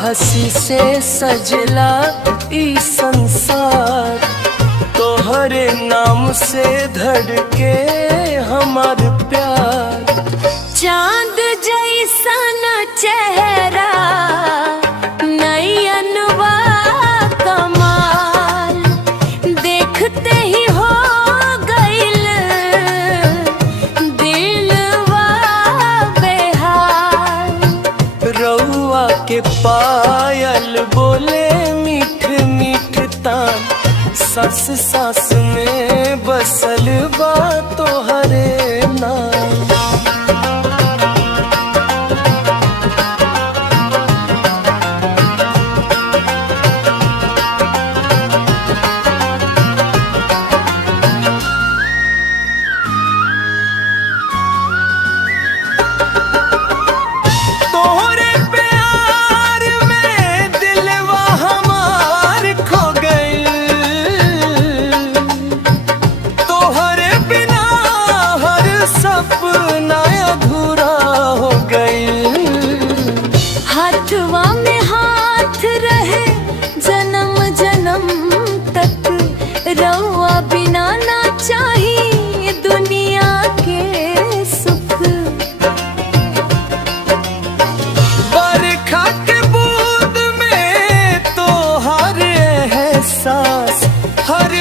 हंसी से सजला ई संसार, तोहरे नाम से धड़के हमार प्यार। चांद जैसन चेहरा नयनवा कमाल, देखते ही हो गइल दिलवा बेहाल। रउआ के पायल बोले मीठ मीठ तान, सांस सांस में बसल बा तोहरे नाम। हाथवा में हाथ रहे जन्म जन्म तक, रउआ बिना ना चाहिए दुनिया के सुख। बरखा के बूंद में तो हर एहसास, हर